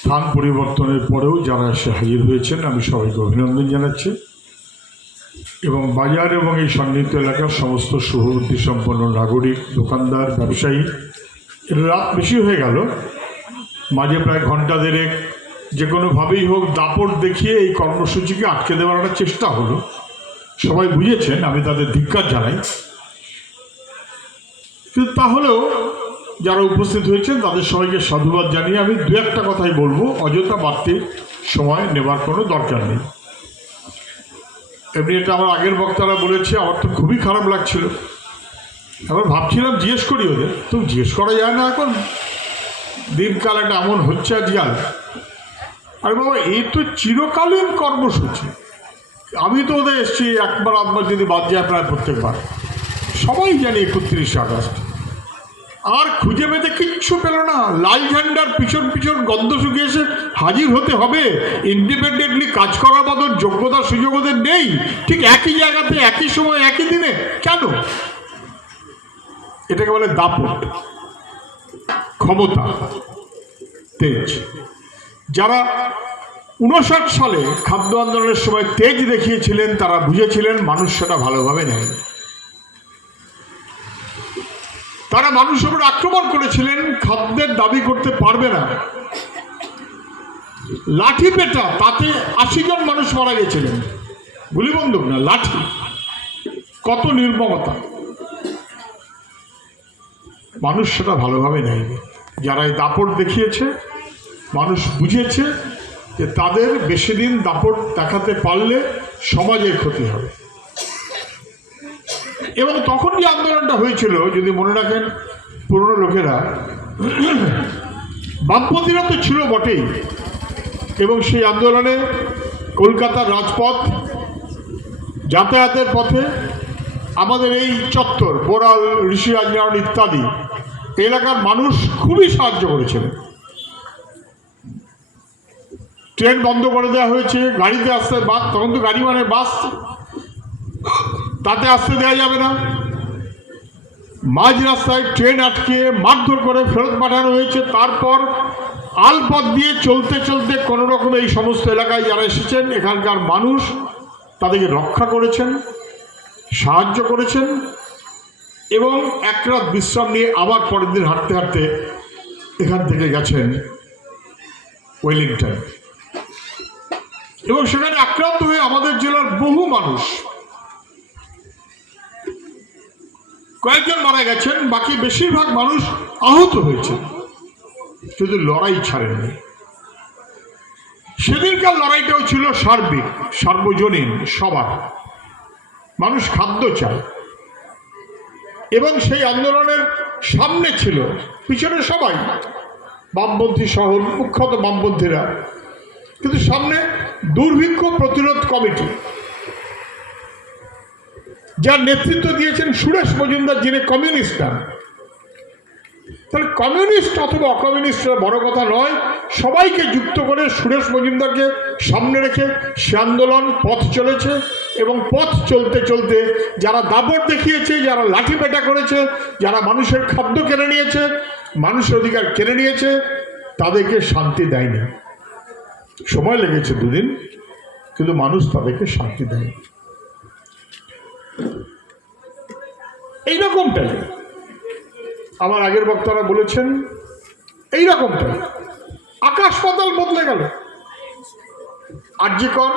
স্থান পরিবর্তনের পরেও যারা এসে হাজির হয়েছেন, আমি সবাইকে অভিনন্দন জানাচ্ছি। এবং বাজার এবং এই সন্নিহিত এলাকার সমস্ত শুভবুদ্ধি সম্পন্ন নাগরিক, দোকানদার, ব্যবসায়ী রাত বেশি হয়ে গেল। মাঝে প্রায় ঘণ্টা দেড়েক, যে কোনোভাবেই হোক দাপট দেখিয়ে এই কর্মসূচিকে আটকে দেওয়ার একটা চেষ্টা হলো। সবাই বুঝেছেন, আমি তাদের ধিক্কার জানাই। কিন্তু তাহলেও যারা উপস্থিত হয়েছেন, তাদের সবাইকে সাধুবাদ জানিয়ে আমি দু একটা কথাই বলব। অযথা বাড়তি সময় নেবার কোনো দরকার নেই। এমনি এটা আমার আগের বক্তারা বলেছে, আমার তো খুবই খারাপ লাগছিল। এবার ভাবছিলাম জিজ্ঞেস করি ওদের। তো জিজ্ঞেস করা যায় না এখন। দিনকাল একটা এমন হচ্ছে আজকাল আরে বাবা এই তো চিরকালীন কর্মসূচি। আমি তো ওদের এসেছি, একবার আধবার যদি বাদ যায় প্রায় প্রত্যেকবার। সবাই জানি একত্রিশে আগস্ট। আর খুঁজে পেতে কিচ্ছু পেল না। লাল ঝান্ডার পিছন পিছন গন্ধ শুকিয়ে এসে হাজির হতে হবে। ইন্ডিপেন্ডেন্টলি কাজ করার মতো যোগ্যতা সুযোগ ওদের নেই। ঠিক একই জায়গাতে, একই সময়, একই দিনে কেন? এটাকে বলে দাপট, ক্ষমতা, তেজ। যারা উনষাট সালে খাদ্য আন্দোলনের সময় তেজ দেখিয়েছিলেন, তারা বুঝেছিলেন মানুষ সেটা ভালোভাবে নেয় তারা মানুষের উপর আক্রমণ করেছিলেন, খাদ্যের দাবি করতে পারবে না। লাঠি পেটা, তাতে আশি জন মানুষ মারা গেছিলেন। গুলি বন্দুক না, লাঠি। কত নির্মমতা। মানুষ সেটা ভালোভাবে নেয়নি। যারা এই দাপট দেখিয়েছে, মানুষ বুঝেছে যে তাদের বেশি দিন দাপট দেখাতে পারলে সমাজের ক্ষতি হবে। এবং তখন যে আন্দোলনটা হয়েছিল, যদি মনে রাখেন, পুরনো লোকেরা, বামপন্থীরা তো ছিল বটেই, এবং সেই আন্দোলনে কলকাতার রাজপথ, যাতায়াতের পথে, আমাদের এই চত্বর, বোরাল, ঋষি আঞ্জান ইত্যাদি, এলাকার মানুষ খুবই সাহায্য করেছিলেন ট্রেন বন্ধ করে দেওয়া হয়েছে, গাড়িতে আসতে বাস, তখন তো গাড়ি মানে বাস তাতে আসতে দেওয়া যাবে না। মাঝ রাস্তায় ট্রেন আটকে মারধর করে ফেরত পাঠানো হয়েছে। তারপর আলপথ দিয়ে চলতে চলতে কোনো রকম এই সমস্ত এলাকায় যারা এসেছেন, এখানকার মানুষ তাদেরকে রক্ষা করেছেন, সাহায্য করেছেন এবং এক রাত বিশ্রাম নিয়ে আবার পরের দিন হাঁটতে হাঁটতে এখান থেকে গেছেন ওয়েলিংটন। এবং সেখানে আক্রান্ত হয়ে আমাদের জেলার বহু মানুষ কয়েকজন মারা গেছেন, বাকি বেশিরভাগ মানুষ আহত হয়েছে। কিন্তু লড়াই ছাড়েননি। সেদিনকার লড়াইটাও ছিল সার্বিক, সার্বজনীন, সবার। মানুষ খাদ্য চায়। এবং সেই আন্দোলনের সামনে ছিল, পিছনে সবাই, বামপন্থী সহ মুখ্যত বামপন্থীরা। কিন্তু সামনে দুর্ভিক্ষ প্রতিরোধ কমিটি যার নেতৃত্ব দিয়েছেন সুরেশ মজুমদার, যিনি কমিউনিস্ট তাহলে কমিউনিস্ট অথবা অকমিউনিস্টের বড় কথা নয়, সবাইকে যুক্ত করে সুরেশ মজুমদারকে সামনে রেখে সে আন্দোলন, পথ চলেছে এবং পথ চলতে চলতে যারা দাবট দেখিয়েছে, যারা লাঠি পেটা করেছে, যারা মানুষের খাদ্য কেড়ে নিয়েছে, মানুষের অধিকার কেড়ে নিয়েছে, তাদেরকে শান্তি দেয়নি। সময় লেগেছে দুদিন, কিন্তু মানুষ তাদেরকে শান্তি দেয়নি। এইরকমটাই আমার আগের বক্তারা বলেছেন এইরকমটাই আকাশ পাতাল বদলে গেল। আর্যিকর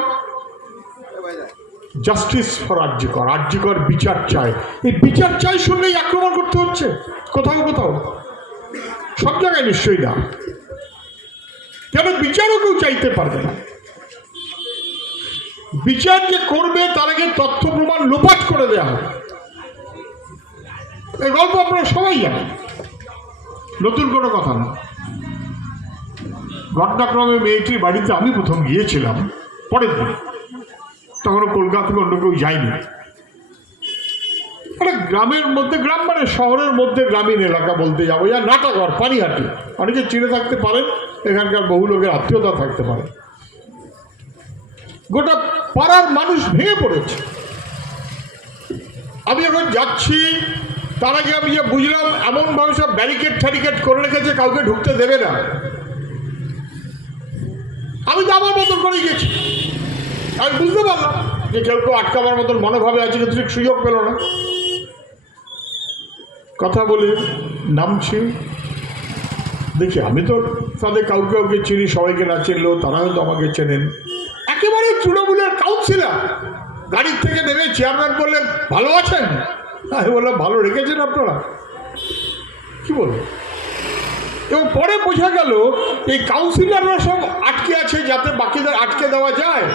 জাস্টিস ফর আর্যিকর আর্যিকর বিচার চায়। এই বিচার চাই শুনলেই আক্রমণ করতে হচ্ছে। কোথাও কোথাও। সব জায়গায় নিশ্চয়ই না। কেন বিচারও কেউ চাইতে পারবে না। বিচার যে করবে, তার আগে তথ্য প্রমাণ লোপাট করে দেওয়া হবে। এই গল্প আপনারা সবাই জানেন। নতুন কোনো কথা না। ঘটনাক্রমে মেয়েটির বাড়িতে আমি প্রথম গিয়েছিলাম, পরের দিন। তখন কলকাতা থেকে অন্য কেউ যায়নি। একটা গ্রামের মধ্যে, গ্রাম মানে শহরের মধ্যে গ্রামীণ এলাকা বলতে যাব। যা নাটাঘর পানিহাটি। অনেকে চিনে থাকতে পারেন, এখানকার বহু লোকের আত্মীয়তা থাকতে পারে। গোটা পাড়ার মানুষ ভেঙে পড়েছে। আমি এখন যাচ্ছি তার আগে আমি যে বুঝলাম এমনভাবে সব ব্যারিকেড ট্যারিকেড করে রেখেছে, কাউকে ঢুকতে দেবে না। আমি তো আমার মতন করেই গেছি। আমি বুঝতে পারলাম যে কেউ কেউ আটকাবার মতন মনোভাবে আছে, কিন্তু ঠিক সুযোগ পেল না। কথা বলে নামছি। দেখি, আমি তো তাদের কাউকে কাউকে চিনি, সবাইকে না চিনলেও তারা হয়তো আমাকে চেনেন। একেবারে তৃণমূলের কাউন্সিলার গাড়ির থেকে নেমে চেয়ারম্যান বললেন, ভালো আছেন? আমি বললাম ভালো রেখেছেন আপনারা? কি বলব এবং পরে বোঝা গেল, এই কাউন্সিলররা সব আটকে আছে যাতে বাকিদের আটকে দেওয়া যায়।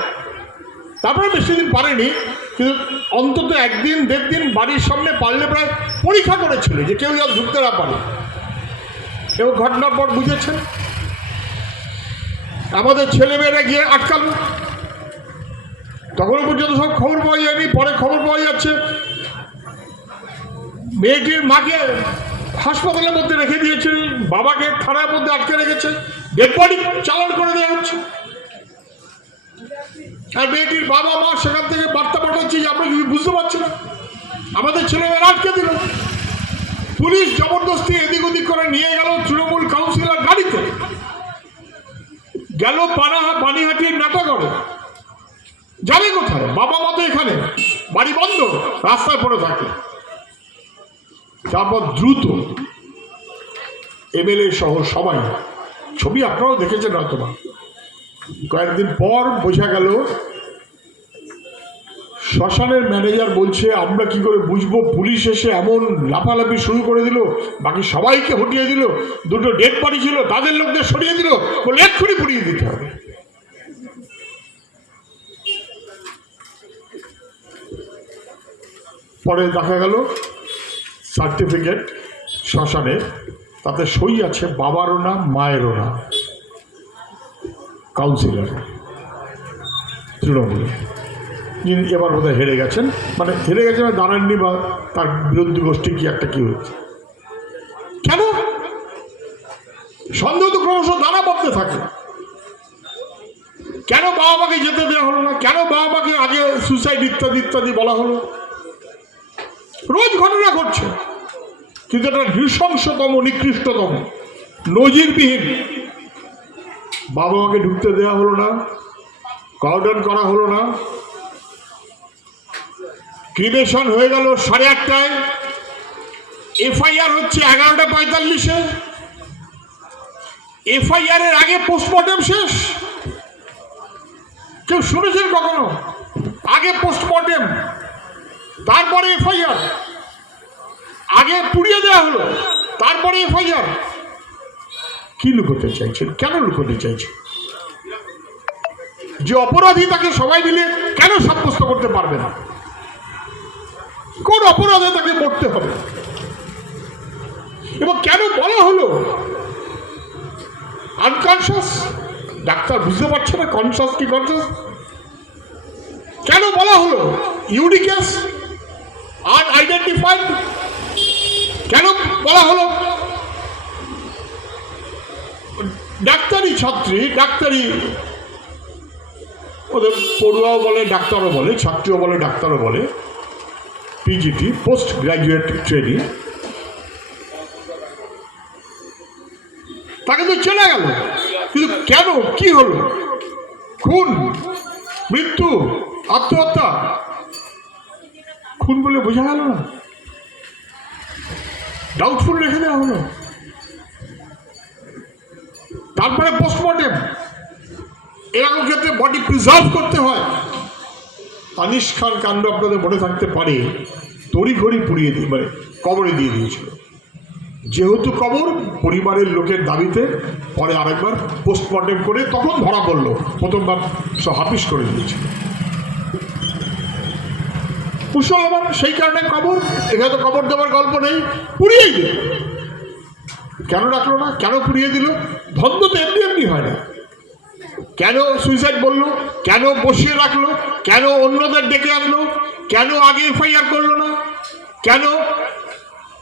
তারপরে বেশি দিন পারেনি, কিন্তু অন্তত একদিন দেড় দিন বাড়ির সামনে পারলে প্রায় পরীক্ষা করেছিল যে কেউ যেন ঢুকতে না পারে। এবং ঘটনার পর বুঝেছেন? আমাদের ছেলেমেয়েরা গিয়ে আটকালো। তখনও পর্যন্ত সব খবর পাওয়া যায়নি, পরে খবর পাওয়া যাচ্ছে মেয়েটির মাকে হাসপাতালের মধ্যে রেখে দিয়েছে, বাবাকে থানার মধ্যে আটকে রেখেছে ডেড বডি চালান করে দেওয়া হচ্ছে। আর মেয়েটির বাবা মা সেখান থেকে বার্তা পাঠাচ্ছে যে আমরা কিছু বুঝতে পারছি না। আমাদের ছেলেমেয়েরা আটকে দিল। পুলিশ জবরদস্তি এদিক ওদিক করে নিয়ে গেল তৃণমূল কাউন্সিলর গাড়িতে। গেল পানা পানিহাটির নাটাগড়ে। যাবে কোথায়? বাবা মা তো এখানে। বাড়ি বন্ধ। রাস্তায় পড়ে থাকে। তারপর দ্রুত এমএলএ সহ সবাই, ছবি আপনারাও দেখেছেন হয়তো বা কয়েকদিন পর বোঝা গেল, শ্মশানের ম্যানেজার বলছে, আমরা কি করে বুঝব, পুলিশ এসে এমন লাফালাফি শুরু করে দিল, বাকি সবাইকে হটিয়ে দিল, দুটো ডেড বাড়ি ছিল, তাদের লোকদের সরিয়ে দিল, বলে এক্ষুনি পুড়িয়ে দিতে হবে। পরে দেখা গেল সার্টিফিকেট শ্মশানে, তাতে সই আছে বাবারও না মায়েরও না কাউন্সিলর তৃণমূলে যিনি এবার বোধহয় হেরে গেছেন মানে হেরে গেছেন দাঁড়াননি বা তার বিরোধী গোষ্ঠী কি একটা কি হয়েছে? কেন? সন্দেহ তো ক্রমশ দানা পড়তে থাকে। কেন বাবা মাকে যেতে দেওয়া হলো না? কেন বাবা মাকে আগে সুইসাইড ইত্যাদি ইত্যাদি বলা হলো? রোজ ঘটনা ঘটছে। কিন্তু এটা নৃশংসতম, নিকৃষ্টতম, নজিরবিহীন। বাবা মাকে ঢুকতে দেওয়া হলো না কর্ডন করা হলো না। ক্রিমেশন হয়ে গেল সাড়ে আটটায়। এফআইআর হচ্ছে এগারোটা পঁয়তাল্লিশে। এফআইআর এর আগে পোস্টমর্টম শেষ। কেউ শুনেছেন কখনো? আগে পোস্টমর্টেম তারপরে এফআইআর। আগে পুড়িয়ে দেওয়া হলো, তারপরে এফআইআর কি লুকোতে চাইছেন কেন লুকোতে চাইছেন যে অপরাধী তাকে সবাই মিলে কেন সাব্যস্ত করতে পারবে না? কোন অপরাধে তাকে মরতে হবে? এবং কেন বলা হলো? আনকনসিয়াস ডাক্তার বুঝতে পারছে না কনসিয়াস কি কনসিয়াস কেন বলা হলো? ইউনিকেস আনআইডেন্টিফাইড কেন বলা হলো? ডাক্তারি ছাত্রী, ডাক্তারি ওদের পড়ুয়াও বলে, ডাক্তারও বলে, ছাত্রীও বলে, ডাক্তারও বলে। পিজিটি পোস্ট গ্র্যাজুয়েট ট্রেনিং তাকে তো চলে গেল। কিন্তু কেন? কি হলো? খুন? মৃত্যু? আত্মহত্যা? খুন বলে বোঝা গেল না। ডাউটফুল রেখে দেওয়া হলো তারপরে পোস্টমর্টেম এরকম ক্ষেত্রে বডি প্রিজার্ভ করতে হয়। আনিস খান কাণ্ড আপনাদের মনে থাকতে পারে। তড়িঘড়ি পুড়িয়ে দিয়ে মানে কবরে দিয়ে দিয়েছিল। যেহেতু কবর, পরিবারের লোকের দাবিতে পরে আরেকবার পোস্টমর্টেম করে তখন ধরা পড়ল। প্রথমবার সব হাফিস করে দিয়েছিল। মুসলমান সেই কারণে কবর। এখানে তো কবর দেওয়ার গল্প নেই। পুড়িয়েই দিল। কেন রাখল না? কেন পুড়িয়ে দিল? ধন্দ তো এমনি এমনি হয় না। কেন সুইসাইড বলল? কেন বসিয়ে রাখল? কেন অন্যদের ডেকে আনলো? কেন আগে এফআইআর করল না? কেন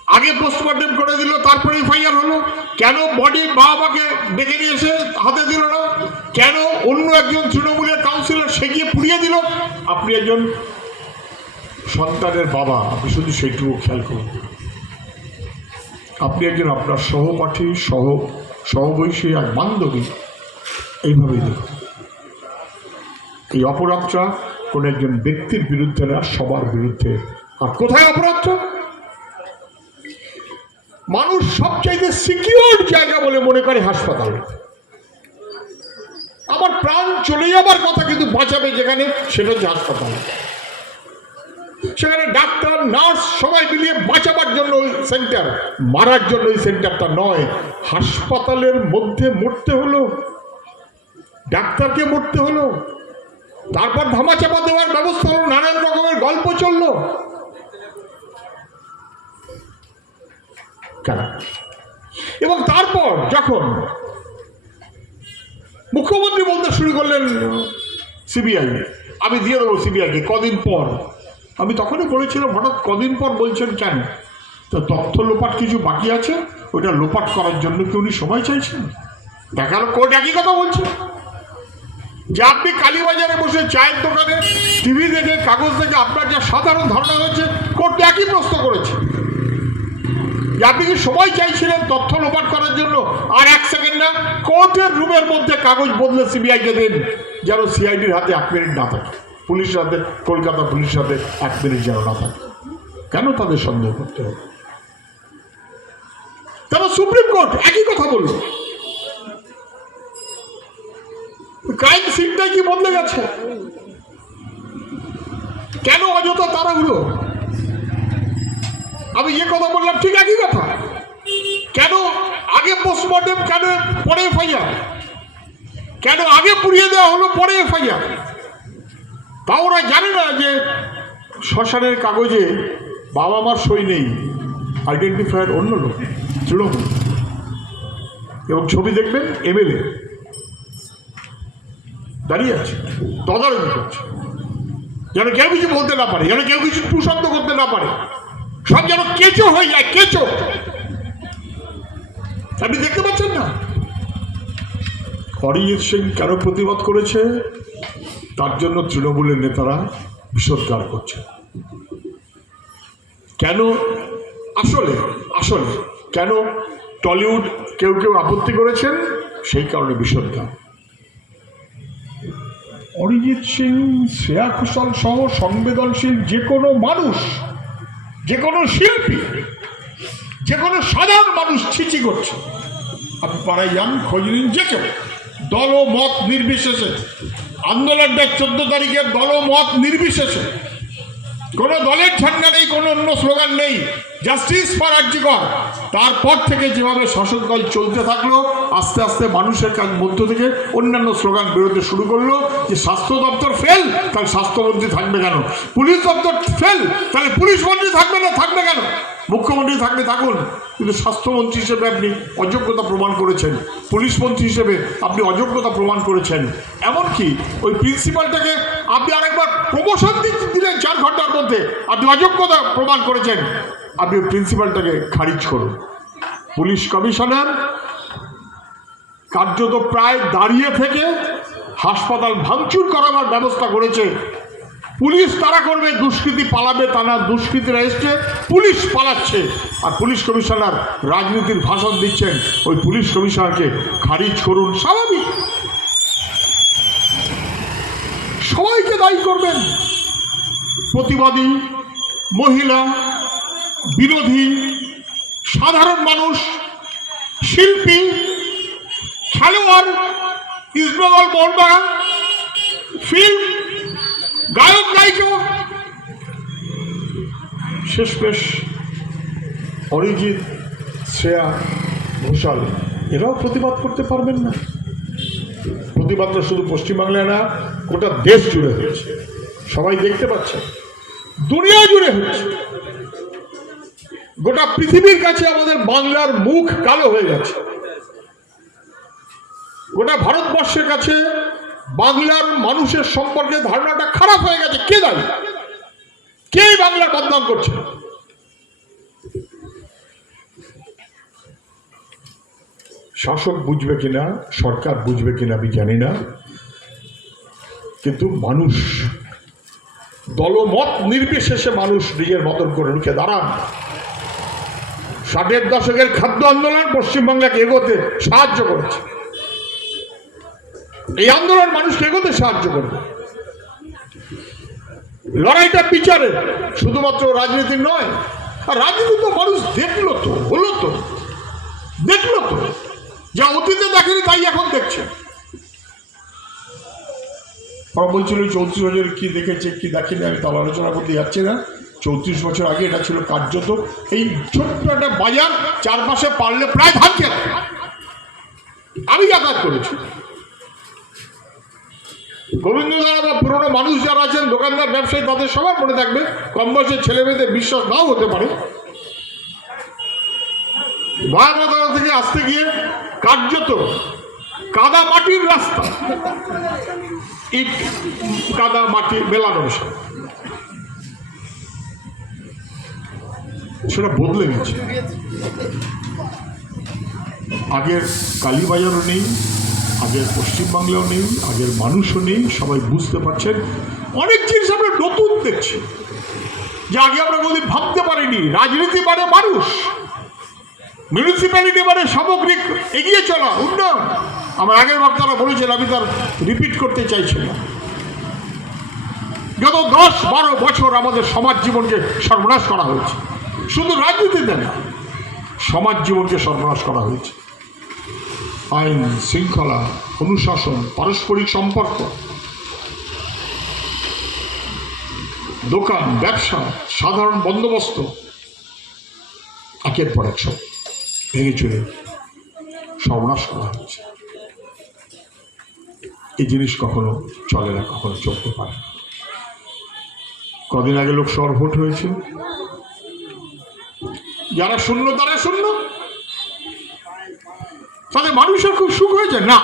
আগে পোস্টমর্টম করে দিল তারপরে এফআইআর হলো? কেন বডি মা বাবাকে ডেকে নিয়ে এসে হাতে দিল না? কেন অন্য একজন তৃণমূলের কাউন্সিলর সে গিয়ে পুড়িয়ে দিল? আপনি একজন সন্তানের বাবা, আপনি শুধু সেইটুকু খেয়াল করুন। আপনি একজন আপনার সহপাঠী, সহ, সহবয়সী, এক বান্ধবী, এইভাবেই দেখুন। এই অপরাধটা কোনো একজন ব্যক্তির বিরুদ্ধে না, সবার বিরুদ্ধে। আর কোথায় অপরাধটা? মানুষ সবচাইতে সিকিউর জায়গা বলে মনে করে হাসপাতাল। আমার প্রাণ চলে যাবার কথা কিন্তু বাঁচাবে যেখানে, সেটা হচ্ছে হাসপাতাল। সেখানে ডাক্তার, নার্স, সবাই মিলিয়ে বাঁচাবার জন্য ওই সেন্টার। মারার জন্য ওই সেন্টারটা নয়, হাসপাতালের মধ্যে মরতে হলো, ডাক্তারকে মরতে হলো। তারপর ধামাচাপা দেওয়ার ব্যবস্থা হলো, নানান রকমের গল্প চলল। এবং তারপর যখন মুখ্যমন্ত্রী বলতে শুরু করলেন সিবিআই, আমি দিয়ে দেবো সিবিআইকে, কদিন পর আমি তখনই বলেছিলাম, হঠাৎ কদিন পর বলছেন কেন? তো তথ্য লোপাট কিছু বাকি আছে? ওটা লোপাট করার জন্য কি উনি সময় চাইছেন? দেখা গেল কোর্ট একই কথা বলছে। যে আপনি কালীবাজারে বসে চায়ের দোকানে টিভি দেখে কাগজ দেখে আপনার যা সাধারণ ধারণা হয়েছে কোর্ট একই প্রশ্ন করেছে। যে আপনি কি সময় চাইছিলেন তথ্য লোপাট করার জন্য? আর এক সেকেন্ড না, কোর্টের রুমের মধ্যে কাগজ বদলে সিবিআইকে দিন, যেন সিআইডির হাতে এক মিনিট না থাকে। পুলিশের হাতে কলকাতা পুলিশের হাতে এক মিনিট যেন না থাকে। কেন তাদের সন্দেহ করতে হবে? কেন সুপ্রিম কোর্ট, একই কথা বলল। ক্রাইম সিনটাই কি বদলে গেছে? কেন অযথা তাড়াহুড়ো? আমি যে কথা বললাম, ঠিক একই কথা। কেন আগে পোস্টমর্টম কেন পরে এফআইআর কেন আগে পুড়িয়ে দেওয়া হলো পরে এফআইআর তা ওরা জানে না যে শ্মশানের কাগজে বাবা মার সই নেই আইডেন্টিফায়ার অন্য লোক, তৃণমূল। এবং ছবি দেখবেন এমএলএ দাঁড়িয়ে আছে, তদারকি করছে। যেন কেউ কিছু বলতে না পারে, যেন কেউ কিছু টুশব্দ করতে না পারে। সব যেন কেঁচো হয়ে যায়, কেঁচো। আপনি দেখতে পাচ্ছেন না? অরিজিৎ সিং কেন প্রতিবাদ করেছে? তার জন্য তৃণমূলের নেতারা বিষোদ্গার করছে কেন? আসলে আসলে, কেন টলিউড কেউ কেউ আপত্তি করেছেন? সেই কারণে বিষোদ্গার। অরিজিৎ সিং, শ্রেয়া ঘোষাল সহ সংবেদনশীল যে কোনো মানুষ, যে কোনো শিল্পী, যে কোনো সাধারণ মানুষ ছিচি করছে। আপনি পাড়ায় যান, খোঁজ নিন, যে কেউ দল ও মত নির্বিশেষে। আন্দোলনটা চোদ্দ তারিখের দল মত নির্বিশেষে। কোনো দলের ঝান্ডা নেই, কোনো অন্য স্লোগান নেই। জাস্টিস ফর আর্যিকর তারপর থেকে যেভাবে শাসক দল চলতে থাকল, আস্তে আস্তে মানুষের কাজ মধ্য থেকে অন্যান্য স্লোগান বেরোতে শুরু করল, যে স্বাস্থ্য দপ্তর ফেল তাহলে স্বাস্থ্যমন্ত্রী থাকবে কেন? পুলিশ দপ্তর ফেল তাহলে পুলিশ মন্ত্রী থাকবে না, থাকবে কেন? মুখ্যমন্ত্রী থাকবে থাকুন, কিন্তু স্বাস্থ্যমন্ত্রী হিসেবে আপনি অযোগ্যতা প্রমাণ করেছেন। পুলিশ মন্ত্রী হিসেবে আপনি অযোগ্যতা প্রমাণ করেছেন। এমনকি ওই প্রিন্সিপালটাকে আপনি আরেকবার প্রমোশন দিলেন চার ঘণ্টার মধ্যে। আপনি অযোগ্যতা প্রমাণ করেছেন। আপনি ওই প্রিন্সিপালটাকে খারিজ করুন। পুলিশ কমিশনার কার্যত প্রায় দাঁড়িয়ে থেকে হাসপাতাল ভাঙচুর করাবার ব্যবস্থা করেছে। পুলিশ তারা করবে, দুষ্কৃতি পালাবে, তা না, দুষ্কৃতীরা এসছে, পুলিশ পালাচ্ছে। আর পুলিশ কমিশনার রাজনীতির ভাষণ দিচ্ছেন, ওই পুলিশ কমিশনারকে খারিজ করুন, স্বাভাবিক। সবাইকে দায়ী করবেন। প্রতিবাদী, মহিলা, বিরোধী, সাধারণ মানুষ, শিল্পী, খেলোয়াড় ইস্টবেঙ্গল মোহনবাগান ফিল্ম গায়ক, গায়িকা। শেষ পেশ অরিজিৎ, শ্রেয়া, ঘোষাল, এরাও প্রতিবাদ করতে পারবেন না। প্রতিবাদটা শুধু পশ্চিমবাংলায় না, গোটা দেশ জুড়ে হয়েছে সবাই দেখতে পাচ্ছে। দুনিয়া জুড়ে হচ্ছে। গোটা পৃথিবীর কাছে আমাদের বাংলার মুখ কালো হয়ে গেছে। গোটা ভারতবর্ষের কাছে বাংলার মানুষের সম্পর্কে ধারণাটা খারাপ হয়ে গেছে। কে দায়ী? কে বাংলার বদনাম করছে? শাসক বুঝবে কিনা, সরকার বুঝবে কিনা আমি জানি না। কিন্তু মানুষ, দলমত নির্বিশেষে মানুষ নিজের মতন করে রুখে দাঁড়ান। ষাটের দশকের খাদ্য আন্দোলন পশ্চিমবাংলাকে এগোতে সাহায্য করেছে। এই আন্দোলন মানুষকে এগোতে সাহায্য করবে। লড়াইটা বিচারে শুধুমাত্র রাজনীতি নয়, আর রাজনীতি তো মানুষ দেখল তো, হলো তো, দেখল তো। যা অতীতে দেখেনি তাই এখন দেখছে। ওরা বলছিল চৌত্রিশ বছর কি দেখেছে, কি দেখেনি, আমি তার আলোচনা করতে যাচ্ছি না। চৌত্রিশ বছর আগে এটা ছিল কার্যত এই ছোট্ট একটা বাজার, চারপাশে পারলে প্রায় ধান আমি যাতায়াত করেছি। গোবিন্দধারা বা পুরোনো মানুষ যারা আছেন, দোকানদার, ব্যবসায়ী, তাদের সবার মনে থাকবে, কম বয়সের ছেলে মেয়েদের বিশ্বাস নাও হতে পারে। ভয়াবহতা থেকে আসতে গিয়ে কার্যত কাদা মাটির রাস্তা, ইট, কাদা মাটি মেলানো সব সেটা বদলে গেছে আগের কালীবাজারও নেই আগের পশ্চিমবাংলাও নেই, আগের মানুষও নেই, সবাই বুঝতে পারছেন। অনেক জিনিস আমরা নতুন দেখছি, যে আগে আমরা কোনোদিন ভাবতে পারিনি। রাজনীতি মানে মানুষ। মিউনিসিপ্যালিটি মানে সামগ্রিক এগিয়ে চলা, উন্নয়ন। আমার আগের বক্তারা বলেছেন, আমি তার রিপিট করতে চাইছি না গত দশ বারো বছর আমাদের সমাজ জীবনকে সর্বনাশ করা হয়েছে। শুধু রাজনীতিতে না, সমাজ জীবনকে সর্বনাশ করা হয়েছে। আইন, শৃঙ্খলা, অনুশাসন, পারস্পরিক সম্পর্ক, দোকান, ব্যবসা, সাধারণ বন্দোবস্ত, একের পর এক সব ভেঙে চলে সর্বনাশ করা হচ্ছে এই জিনিস কখনো চলে না, কখনো চলতে পারে না। কদিন আগে লোকসভার ভোট হয়েছে। যারা শূন্য তারা শূন্য। তাদের মানুষের খুব সুখ হয়েছে? না।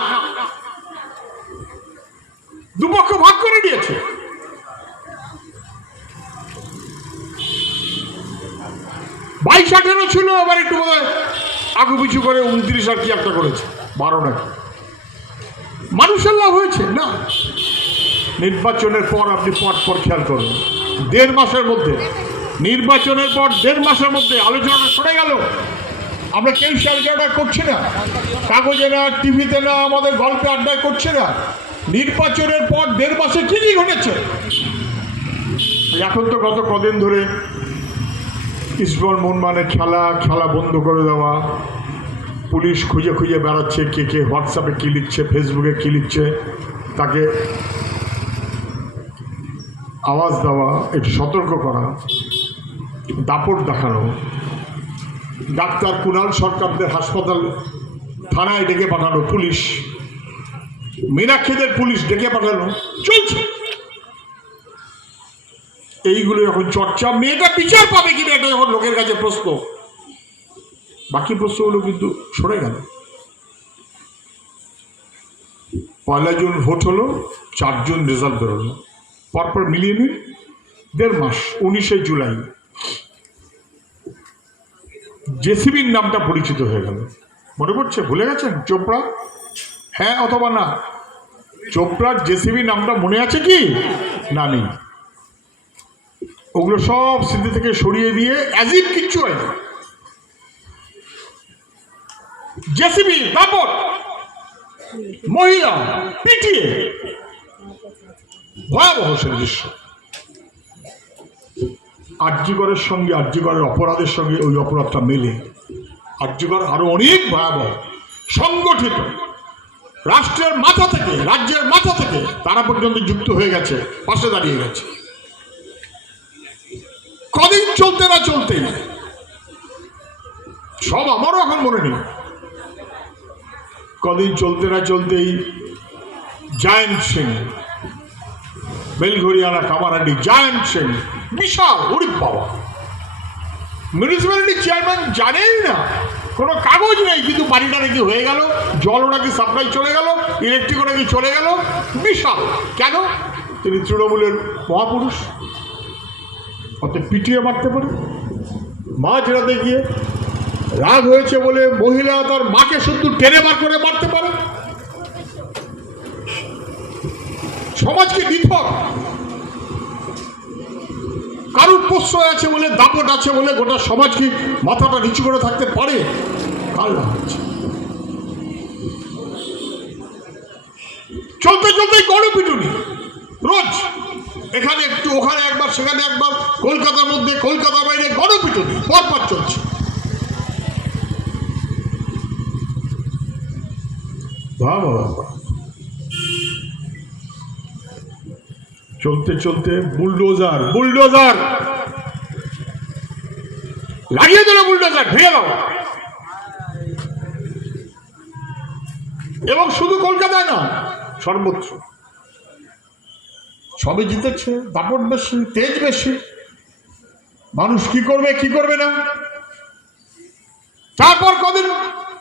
দুপক্ষ ভাগ করে নিয়েছে বাইশ, আঠেরো ছিল আবার একটু বোধ হয় আগু পিছু করে উনত্রিশ আর কি একটা করেছে, বারো নাকি। মানুষের লাভ হয়েছে? না। নির্বাচনের পর আপনি পর পর খেয়াল করুন, দেড় মাসের মধ্যে, নির্বাচনের পর দেড় মাসের মধ্যে আলোচনা সরে গেল। আমরা কেউ আলোচনাটা করছি না। কাগজে না, টিভিতে না, আমাদের গল্পে আড্ডায় করছে না। নির্বাচনের পর দেড় মাসে কি কি ঘটেছে? এখন তো গত কদিন ধরে ইসবল মনমানের খেলা খেলা বন্ধ করে দেওয়া। পুলিশ খুঁজে খুঁজে বেড়াচ্ছে কে কে হোয়াটসঅ্যাপে কী লিখছে ফেসবুকে কী লিখছে। তাকে আওয়াজ দেওয়া, একটু সতর্ক করা, দাপট দেখানো। ডাক্তার কুণাল সরকারদের হাসপাতাল থানায় ডেকে পাঠানো পুলিশ। মীনাক্ষীদের পুলিশ ডেকে পাঠানো চলছে। এইগুলো যখন চর্চা। মেয়েটা বিচার পাবে কিনা এটা যখন লোকের কাছে প্রশ্ন। বাকি প্রশ্নগুলো কিন্তু সরে গেল। পয়লা জুন ভোট হলো, চারজন রেজাল্ট বেরোলো। পরপর মিলিয়ে নিন, দেড় মাস, উনিশে জুলাই। জেসিবির নামটা পরিচিত হয়ে গেল। মনে পড়ছে? ভুলে গেছেন? চোপড়া? হ্যাঁ অথবা না। চোপড়ার জেসিবি নামটা মনে আছে কি? না, নেই। ওগুলো সব স্মৃতি থেকে সরিয়ে দিয়ে অ্যাজিব কিচ্ছু হয় না। জেসিবি দাপট মহিলা, পিটিয়ে। ভয়াবহ সে দৃশ্য আর্যিগরের সঙ্গে আর্যিগরের অপরাধের সঙ্গে ওই অপরাধটা মেলে। আর্যিগর আরও অনেক ভয়াবহ, সংগঠিত। রাষ্ট্রের মাথা থেকে, রাজ্যের মাথা থেকে তারা পর্যন্ত যুক্ত হয়ে গেছে, পাশে দাঁড়িয়ে গেছে। কদিন চলতে না চলতেই সব আমারও এখন মনে নেই। কদিন চলতে না চলতেই জায়েন্ট সিং বেলঘরিয়ানা কামারাডি জায়েন্ট সিং বিশাল গরিব বাবা। মিউনিসিপ্যালিটি চেয়ারম্যান জানেই না। কোনো কাগজ নেই, কিন্তু বাড়িটা নাকি হয়ে গেল, জলও নাকি সাপ্লাই চলে গেল ইলেকট্রিকও নাকি চলে গেল। বিশাল। কেন? তিনি তৃণমূলের মহাপুরুষ। অত পিটিয়ে মারতে পারে? মাঝ রাতে গিয়ে রাগ হয়েছে বলে মহিলা তার মাকে শুধু টেনে বার করে মারতে পারে? সমাজকে বিপদ কারুর প্রশ্রয় আছে বলে, দাপট আছে বলে গোটা সমাজ কি মাথাটা নিচু করে থাকতে পারে? চলতে চলতে গড়পিটুনি রোজ এখানে একটু, ওখানে একবার, সেখানে একবার, কলকাতার মধ্যে কলকাতার বাইরে গণপিটুনি পরপর চলছে। বাবা বাবা চলতে চলতে বুলডোজার বুলডোজার। লাগিয়ে দিল বুলডোজার ভেঙে দাও এবং শুধু কলকাতায় না, সর্বত্র। সবে জিতেছে, দাপট বেশি, তেজ বেশি। মানুষ কি করবে কি করবে না? তারপর কদিন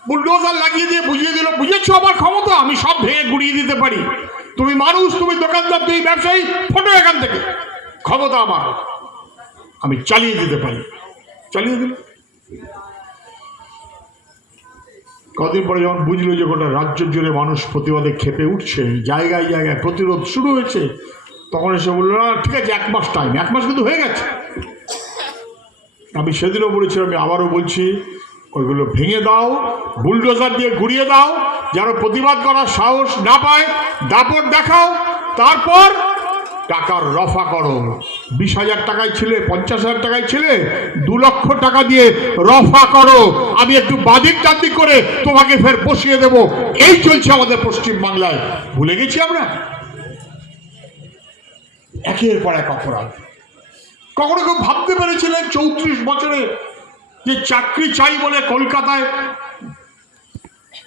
বুলডোজার লাগিয়ে দিয়ে বুঝিয়ে দিল, বুঝেছ আমার ক্ষমতা? আমি সব ভেঙে গুড়িয়ে দিতে পারি। তুমি মানুষ, তুমি দোকানদার, তুমি ব্যবসায়ী, ফটো এখান থেকে। ক্ষমতা আমার। আমি চালিয়ে দিতে পারি। চালিয়ে দিল কদিন পরে যখন বুঝলো যে গোটা রাজ্য জুড়ে মানুষ প্রতিবাদে খেপে উঠছে, জায়গায় জায়গায় প্রতিরোধ শুরু হয়েছে, তখন এসে বলল, না ঠিক আছে, এক মাস টাইম এক মাস কিন্তু হয়ে গেছে। আমি সেদিনও বলেছিলাম, আমি আবারও বলছি ওইগুলো ভেঙে দাও, বুলডোজার দিয়ে ঘুরিয়ে দাও, যেন প্রতিবাদ করার সাহস না পায়। দাপট দেখাও, তারপর টাকার রফা করো। বিশ হাজার টাকায় ছিলে, পঞ্চাশ হাজার টাকায় ছিলে, দু লক্ষ টাকা দিয়ে রফা করো। আমি একটু বাদিক টাদিক করে তোমাকে ফের বসিয়ে দেব। এই চলছে আমাদের পশ্চিম বাংলায় ভুলে গেছি আমরা? একের পর এক অপরাধ। কখনো কেউ ভাবতে পেরেছিলেন চৌত্রিশ বছরে যে চাকরি চাই বলে কলকাতায়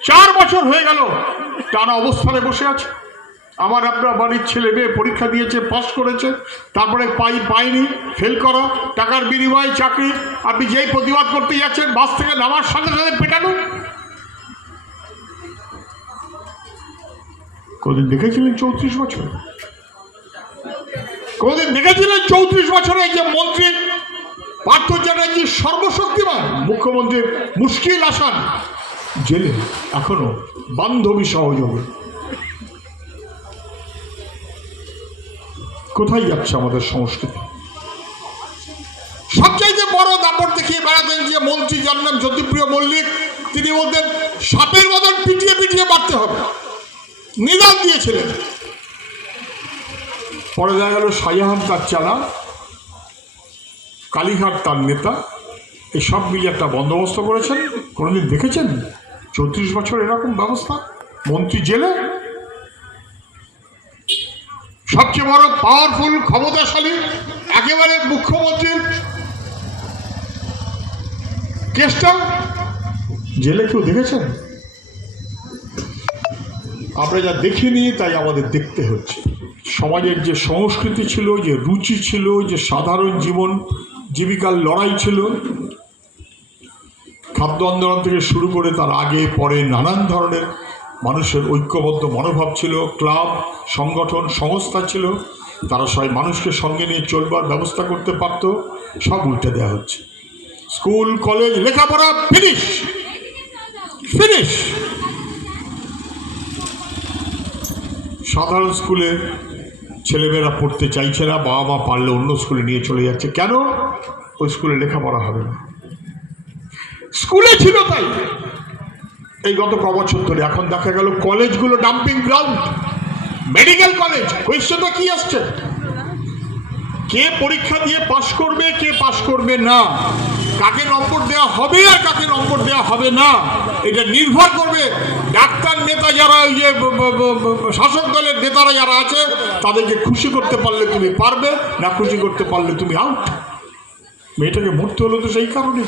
চার বছর হয়ে গেল, টানা অবস্থানে বসে আছে। আমার আপনার বাড়ির ছেলে মেয়ে পরীক্ষা দিয়েছে পাস করেছে, তারপরে পাই পাইনি ফেল করো, টাকার বিনিময়ে চাকরি। আপনি যেই প্রতিবাদ করতে যাচ্ছেন, বাস থেকে নামার সাথে সাথে পেটানো। কোনদিন দেখেছিলেন চৌত্রিশ বছর? কোনদিন দেখেছিলেন চৌত্রিশ বছরে যে মন্ত্রী পার্থ চ্যাটার্জি সর্বশক্তিমান। মুখ্যমন্ত্রীর মুশকিল আসান। জেলে এখনও বান্ধবী সহযোগী। কোথায় যাচ্ছে আমাদের সংস্কৃতি? সবচাইতে বড় দাপট দেখিয়ে বেড়াতেন যে মন্ত্রী যার নাম জ্যোতিপ্রিয় মল্লিক, তিনি বলতেন, সাপের মতন পিটিয়ে পিটিয়ে মারতে হবে। নিদান দিয়েছিলেন। পরে দেখা গেল শাহজাহান তার চালা কালীঘাট তার নেতা, এই সব মিলিয়ে একটা বন্দোবস্ত করেছেন। কোনোদিন দেখেছেন? চৌত্রিশ বছর এরকম ব্যবস্থা? মন্ত্রী জেলে? সবচেয়ে বড় পাওয়ারফুল ক্ষমতাশালী, একেবারে মুখ্যমন্ত্রীর কেসটা? জেলে কেউ দেখেছেন? আমরা যা দেখিনি, তাই আমাদের দেখতে হচ্ছে। সমাজের যে সংস্কৃতি ছিল, যে রুচি ছিল, যে সাধারণ জীবন জীবিকার লড়াই ছিল। খাদ্য আন্দোলন থেকে শুরু করে তার আগে পরে নানান ধরনের মানুষের ঐক্যবদ্ধ মনোভাব ছিল, ক্লাব, সংগঠন, সংস্থা ছিল। তারা সবাই মানুষকে সঙ্গে নিয়ে চলবার ব্যবস্থা করতে পারত। সব উল্টে দেওয়া হচ্ছে। স্কুল, কলেজ, লেখাপড়া ফিনিশ ফিনিশ সাধারণ স্কুলে ছেলেমেয়েরা পড়তে চাইছে না বাবা মা পারলে অন্য স্কুলে নিয়ে চলে যাচ্ছে। কেন? ওই স্কুলে লেখাপড়া হবে না। স্কুলে ছিল তাই। এই গত কবছর ধরে এখন দেখা গেল কলেজগুলো ডাম্পিং গ্রাউন্ড মেডিকেল কলেজ কোয়েশ্চেনটা কি আসছে? কে পরীক্ষা দিয়ে পাশ করবে, কে পাশ করবে না? কাকে নম্বর দেওয়া হবে আর কাকে নম্বর দেওয়া হবে না? এটা নির্ভর করবে ডাক্তার নেতা যারা, ওই যে শাসক দলের নেতারা যারা আছে, তাদেরকে খুশি করতে পারলে তুমি পারবে, না খুশি করতে পারলে তুমি আউট মেয়েটাকে মরতে হলো তো সেই কারণে